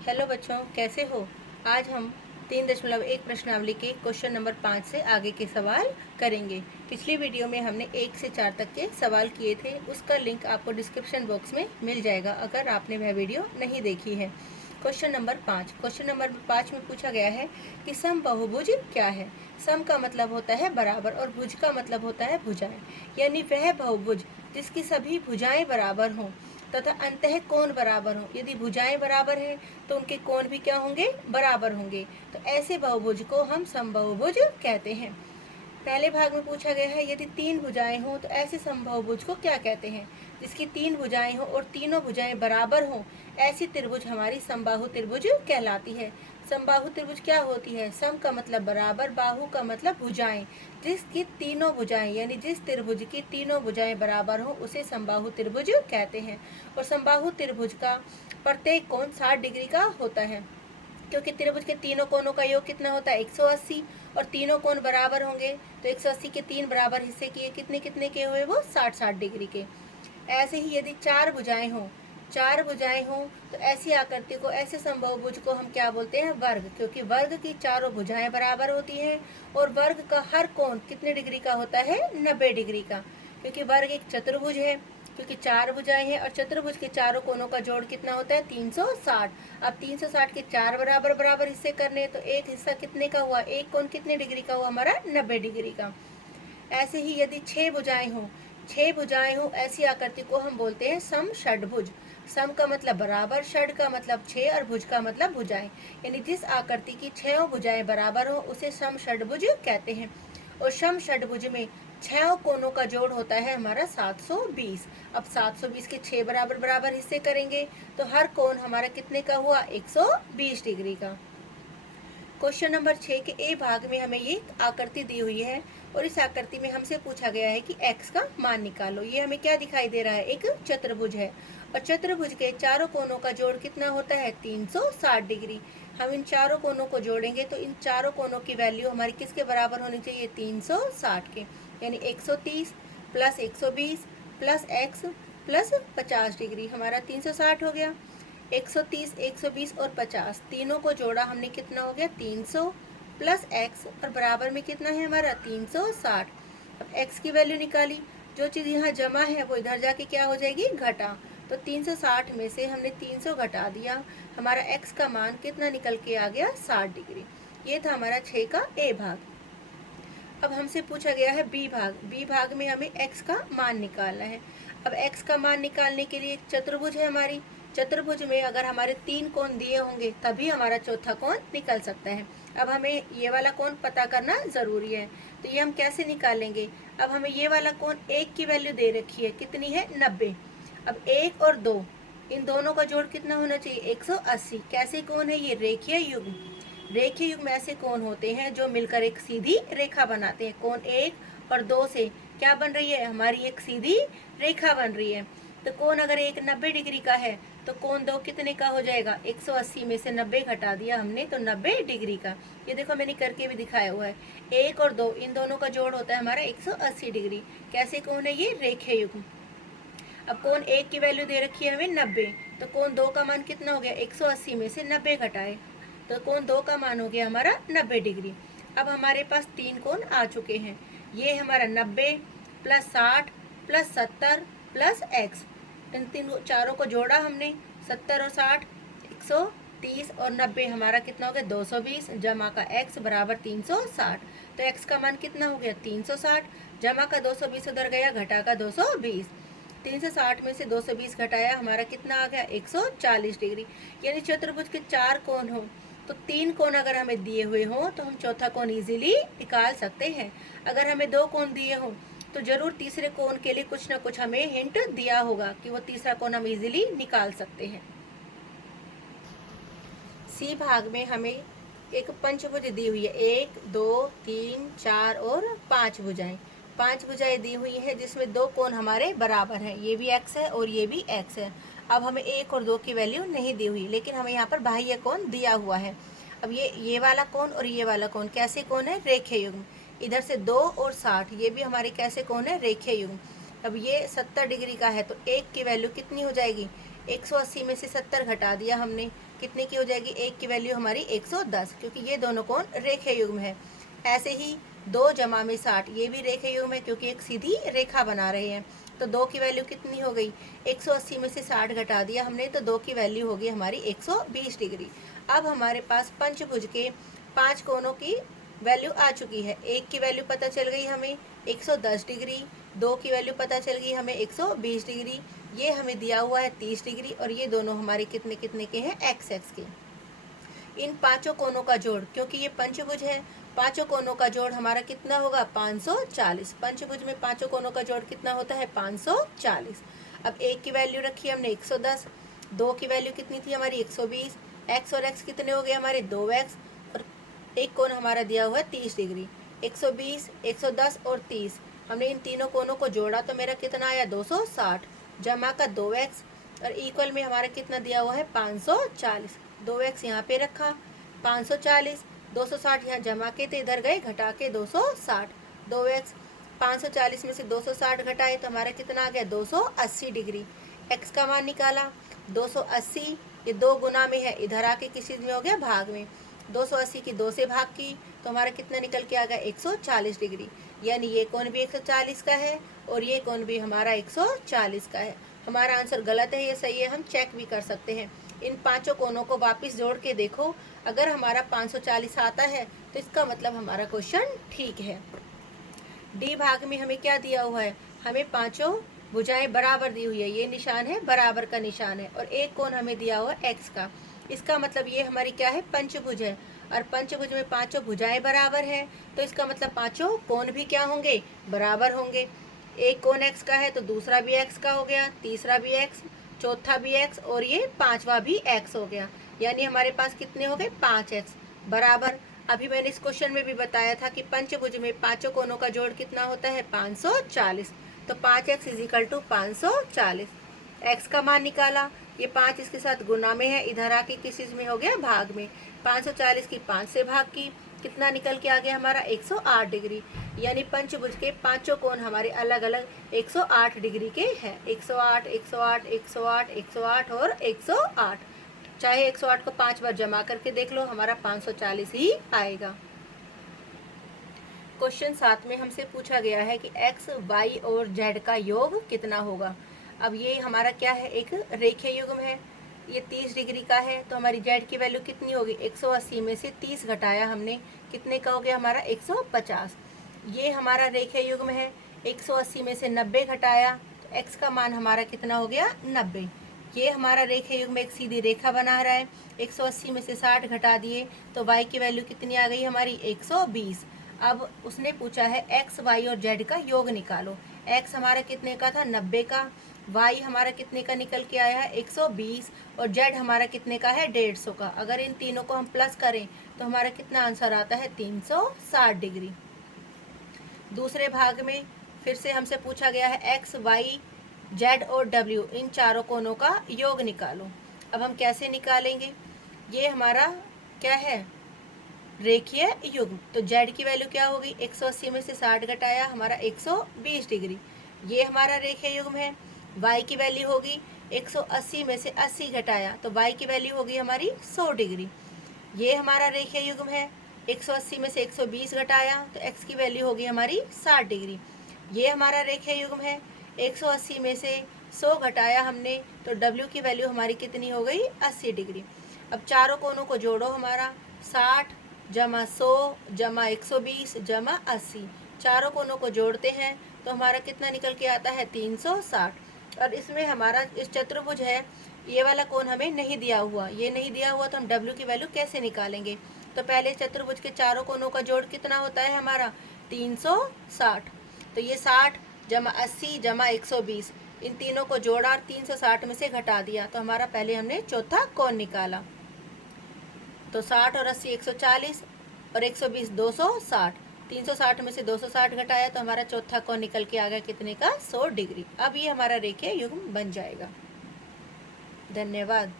Hello बच्चों, कैसे हो। आज हम 3.1 प्रश्नावली के क्वेश्चन नंबर 5 से आगे के सवाल करेंगे। पिछली वीडियो में हमने 1 से 4 तक के सवाल किए थे, उसका लिंक आपको डिस्क्रिप्शन बॉक्स में मिल जाएगा अगर आपने वह वीडियो नहीं देखी है। क्वेश्चन नंबर 5 में पूछा गया है कि समबाहुभुज क्या है। सम का मतलब होता है बराबर और भुज का मतलब होता है भुजाएं, यानी वह बहुभुज जिसकी सभी भुजाएं बराबर हों तथा अंतः कोण बराबर हो। यदि भुजाएं बराबर हैं तो उनके कोण भी क्या होंगे, बराबर होंगे। तो ऐसे बहुभुज को हम समबाहुभुज कहते हैं। पहले भाग में पूछा गया है यदि 3 भुजाएं हों तो ऐसे समबाहुभुज को क्या कहते हैं। जिसकी 3 भुजाएं हों और तीनों भुजाएं बराबर हों, ऐसी त्रिभुज हमारी समबाहु त्रिभुज कहलाती है। समबाहु त्रिभुज क्या होती है? सम का मतलब बराबर, बाहु का मतलब भुजाएं। जिसकी तीनों भुजाएं यानी जिस त्रिभुज की तीनों भुजाएं बराबर हो उसे समबाहु त्रिभुज कहते हैं। और समबाहु त्रिभुज का प्रत्येक कोण 60 डिग्री का होता है, क्योंकि त्रिभुज के तीनों कोणों का योग कितना होता है, 180, और तीनों कोण बराबर होंगे तो 180 के 3 बराबर हिस्से किए कितने कितने के हुए, वो 60-60 डिग्री के। ऐसे ही यदि 4 भुजाएं हों तो ऐसी आकृति को, ऐसे समबाहुभुज को हम क्या बोलते हैं, वर्ग, क्योंकि वर्ग की चारों भुजाएं बराबर होती हैं और वर्ग का हर कोण कितने डिग्री का होता है, 90 डिग्री का। क्योंकि वर्ग एक चतुर्भुज है, क्योंकि 4 भुजाएं हैं और चतुर्भुज के चारों कोणों का जोड़ कितना होता है, 360। अब 360 के 4 बराबर बराबर हिस्से करने तो एक हिस्सा कितने का हुआ, एक कोण कितने डिग्री का हुआ हमारा, 90 डिग्री का। ऐसे ही यदि 6 भुजाएं हों ऐसी आकृति को हम बोलते हैं समषड्भुज। सम का मतलब बराबर, षड का मतलब 6 और भुज का मतलब भुजाएं, यानी जिस आकृति की 6 भुजाएं बराबर हो उसे समषड्भुज कहते हैं। और समषड्भुज में 6 कोणों का जोड़ होता है हमारा 720। अब 720 के 6 बराबर बराबर हिस्से करेंगे तो हर कोण हमारा कितने का हुआ, 120 डिग्री का। क्वेश्चन नंबर 6 के ए भाग में हमें ये आकृति दी हुई है और इस आकृति में हमसे पूछा गया है कि x का मान निकालो। ये हमें क्या दिखाई दे रहा है, एक चतुर्भुज है और चतुर्भुज के चारों कोणों का जोड़ कितना होता है, 360 डिग्री। हम इन चारों कोणों को जोड़ेंगे तो इन चारों कोणों की वैल्यू हमारी किसके बराबर होनी चाहिए, 360 के, यानी 130 plus 120 plus x plus 50 degree, हमारा 360 हो गया। 130, 120 और 50 तीनों को जोड़ा हमने, कितना हो गया, 300 प्लस x और बराबर में कितना है हमारा, 360। अब x की वैल्यू निकाली, जो चीज़ यहाँ जमा है वो इधर जाके क्या हो जाएगी, घटा। तो 360 में से हमने 300 घटा दिया, हमारा x का मान कितना निकल के आ गया, 60 डिग्री। ये था हमारा 6 का ए भाग। अब हमसे पूछा गया है बी भाग में हमें x का मान निकालना है। अब x का मान निकालने के लिए चतुर्भुज है हमारी, चतुर्भुज में अगर हमारे 3 कोण दिए होंगे तभी हमारा चौथा कोण निकल सकता है। अब हमें ये वाला कोण पता करना जरूरी है, तो ये हम कैसे निकालेंगे। अब हमें ये वाला कोण 1 की वैल्यू दे रखी है, कितनी है, 90। अब 1 और 2 इन दोनों का जोड़ कितना होना चाहिए, 180। कैसे कोण है ये, रेखीय युग्म। रेखीय युग्म ऐसे कोण होते हैं जो मिलकर एक सीधी रेखा बनाते हैं। कोण 1 और 2 से क्या बन रही है, हमारी एक सीधी रेखा बन रही है। तो कोण अगर एक 90 डिग्री का है तो कोण 2 कितने का हो जाएगा, 180 में से 90 घटा दिया हमने तो 90 डिग्री का। ये देखो मैंने करके भी दिखाया हुआ है। 1 और 2 इन दोनों का जोड़ होता है हमारा 180 डिग्री। कैसे कोण है ये, रेखीय युग्म। अब कोण 1 की वैल्यू दे रखी है हमें 90, तो कोण 2 का मान कितना हो गया, 180 में से 90 घटाए तो कोण 2 का मान हो गया हमारा 90 डिग्री। अब हमारे पास 3 कोण आ चुके हैं, ये हमारा 90 प्लस 60 प्लस 70 प्लस x। इन तीन चारों को जोड़ा हमने, 70 और 60 130 और 90 हमारा कितना हो गया, 220 जमा का x बराबर 360। तो x का मान कितना हो गया, 360 जमा का 220 उधर गया, घटा का 220। 360 में से 220 घटाया, हमारा कितना आ गया, 140 डिग्री। यानी चतुर्भुज के 4 कोण हो तो 3 कोण अगर हमें दिए हुए हों तो हम चौथा कोण इजीली निकाल सकते हैं। अगर हमें 2 कोण दिए हों तो जरूर तीसरे कोण के लिए कुछ ना कुछ हमें हिंट दिया होगा कि वो तीसरा कोण हम इजीली निकाल सकते हैं। सी भाग में हमें एक पंचभुज दी हुई है, 1 2 3 4 और 5 भुजाएं। 5 भुजाएं दी हुई हैं जिसमें 2 कोण हमारे बराबर हैं, ये भी x है और ये भी x है। अब हमें 1 और 2 की वैल्यू नहीं दी हुई, लेकिन हमें यहाँ पर बाह्य कोण दिया हुआ है। अब ये वाला कोण और ये वाला कोण कैसे कोण है, रेखीय युग्म। इधर से 2 और 60 ये भी हमारे कैसे कोण है, रेखीय युग्म। अब ये 70 डिग्री का है तो 1 की वैल्यू कितनी हो जाएगी, 180 में से 70 घटा दिया हमने कितने की हो जाएगी, एक की वैल्यू हमारी 110, क्योंकि ये दोनों कोण रेखीय युग्म है। ऐसे ही 2 जमा में 60, ये भी रेखीय युग्म है क्योंकि एक सीधी रेखा बना रहे हैं। तो 2 की वैल्यू कितनी हो गई, 180 में से 60 घटा दिया हमने, तो 2 की वैल्यू होगी हमारी 120 डिग्री। अब हमारे पास पंचभुज के 5 कोणों की वैल्यू आ चुकी है। एक की वैल्यू पता चल गई हमें 110 डिग्री, 2 की वैल्यू पता चल गई हमें 120 डिग्री, ये हमें दिया हुआ है 30 डिग्री, और ये दोनों हमारे कितने कितने के हैं, एक्स एक्स के। इन पांचों कोणों का जोड़, क्योंकि ये पंचभुज है, पांचों कोणों का जोड़ हमारा कितना होगा, 540। पंचभुज में पांचों कोणों का जोड़ कितना होता है, 540। अब एक की वैल्यू रखी है हमने 110, 2 की वैल्यू कितनी थी हमारी 120, एक्स और एक्स कितने हो गए हमारे 2x, और एक कोण हमारा दिया हुआ है 30 डिग्री। 120, 110 और 30, हमने इन तीनों कोणों को जोड़ा तो मेरा कितना आया 260, जमा का 2x, और इक्वल में हमारा कितना दिया हुआ है 540। 2x यहाँ पे रखा, 540, 260 यहाँ जमा के थे, इधर गए घटा के 260। 2x 540 में से 260 घटाए तो हमारा कितना आ गया 280 डिग्री। x का मान निकाला 280, ये 2 गुना में है, इधर आके किस चीज़ में हो गया, भाग में। 280 की 2 से भाग की तो हमारा कितना निकल के आ गया 140 डिग्री। यानी ये कोण भी 140 का है और ये कोण भी हमारा 140 का है। हमारा आंसर गलत है, ये सही है, हम चेक भी कर सकते हैं। इन पांचों कोणों को वापस जोड़ के देखो, अगर हमारा 540 आता है तो इसका मतलब हमारा क्वेश्चन ठीक है। डी भाग में हमें क्या दिया हुआ है, हमें पांचों भुजाएं बराबर दी हुई है, ये निशान है बराबर का निशान है, और एक कोण हमें दिया हुआ है एक्स का। इसका मतलब ये हमारी क्या है, पंचभुज है, और पंचभुज में पांचों भुजाएं बराबर है, तो इसका मतलब पांचों कोण भी क्या होंगे, बराबर होंगे। एक कोण एक्स का है तो दूसरा भी एक्स का हो गया, तीसरा भी एक्स, चौथा भी एक्स, और ये पांचवा भी एक्स हो गया। यानी हमारे पास कितने हो गए, 5x बराबर। अभी मैंने इस क्वेश्चन में भी बताया था कि पंचभुज में पांचों कोणों का जोड़ कितना होता है, 540। तो 5x is equal to 540। x का मान निकाला, ये 5 इसके साथ गुना में है, इधर आके किस चीज में हो गया, भाग में। 540 की 5 से भाग की, कितना निकल के आ गया हमारा 108 डिग्री। यानी पंचभुज के पांचों कोण हमारे अलग अलग 108 डिग्री के हैं। 108, 108, 108, 108 और 108। चाहे 108 को 5 बार जमा करके देख लो, हमारा 540 ही आएगा। क्वेश्चन 7 में हमसे पूछा गया है कि x, y और z का योग कितना होगा। अब ये हमारा क्या है, एक रेखीय युग्म है, ये 30 डिग्री का है, तो हमारी z की वैल्यू कितनी होगी, 180 में से 30 घटाया हमने, कितने का हो गया हमारा 150। ये हमारा रेखीय युग्म है, 180 में से 90 घटाया तो x का मान हमारा कितना हो गया, 90। ये हमारा रेखीय युग्म एक सीधी रेखा बना रहा है, 180 में से 60 घटा दिए तो y की वैल्यू कितनी आ गई हमारी 120। अब उसने पूछा है x, y और z का योग निकालो। x हमारा कितने का था, 90 का, y हमारा कितने का निकल के आया है 120, और z हमारा कितने का है 150 का। अगर इन तीनों को हम प्लस करें तो हमारा कितना आंसर आता है 360 डिग्री। दूसरे भाग में फिर से हमसे पूछा गया है x, y, z और w, इन चारों कोणों का योग निकालो। अब हम कैसे निकालेंगे, ये हमारा क्या है, रेखीय युग्म, तो z की वैल्यू क्या होगी, 180 में से 60 घटाया हमारा 120 डिग्री। ये हमारा रेखीय युग्म है। y की वैल्यू होगी 180 में से 80 घटाया तो y की वैल्यू होगी हमारी 100 डिग्री। ये हमारा रेखीय युग्म है, 180 में से 120 घटाया तो x की वैल्यू होगी हमारी 60 डिग्री। ये हमारा रेखीय युग्म है, 180 में से 100 घटाया हमने तो w की वैल्यू हमारी कितनी हो गई, 80 डिग्री। अब चारों कोणों को जोड़ो, हमारा 60 जमा 100 जमा 120 जमा 80, चारों कोणों को जोड़ते हैं तो हमारा कितना निकल के आता है 360। और इसमें हमारा इस चतुर्भुज है, ये वाला कोण हमें नहीं दिया हुआ, ये नहीं दिया हुआ तो हम w की वैल्यू कैसे निकालेंगे। तो पहले चतुर्भुज के चारों कोणों का जोड़ कितना होता है हमारा 360, तो ये 60 जमा 80 जमा 120, इन तीनों को जोड़ा और 360 में से घटा दिया तो हमारा पहले हमने चौथा कोण निकाला। तो 60 और 80 140 और 120 260, 360 में से 260 घटाया तो हमारा चौथा कोण निकल के आ गया कितने का, 100 डिग्री। अब ये हमारा रेखीय युग्म बन जाएगा। धन्यवाद।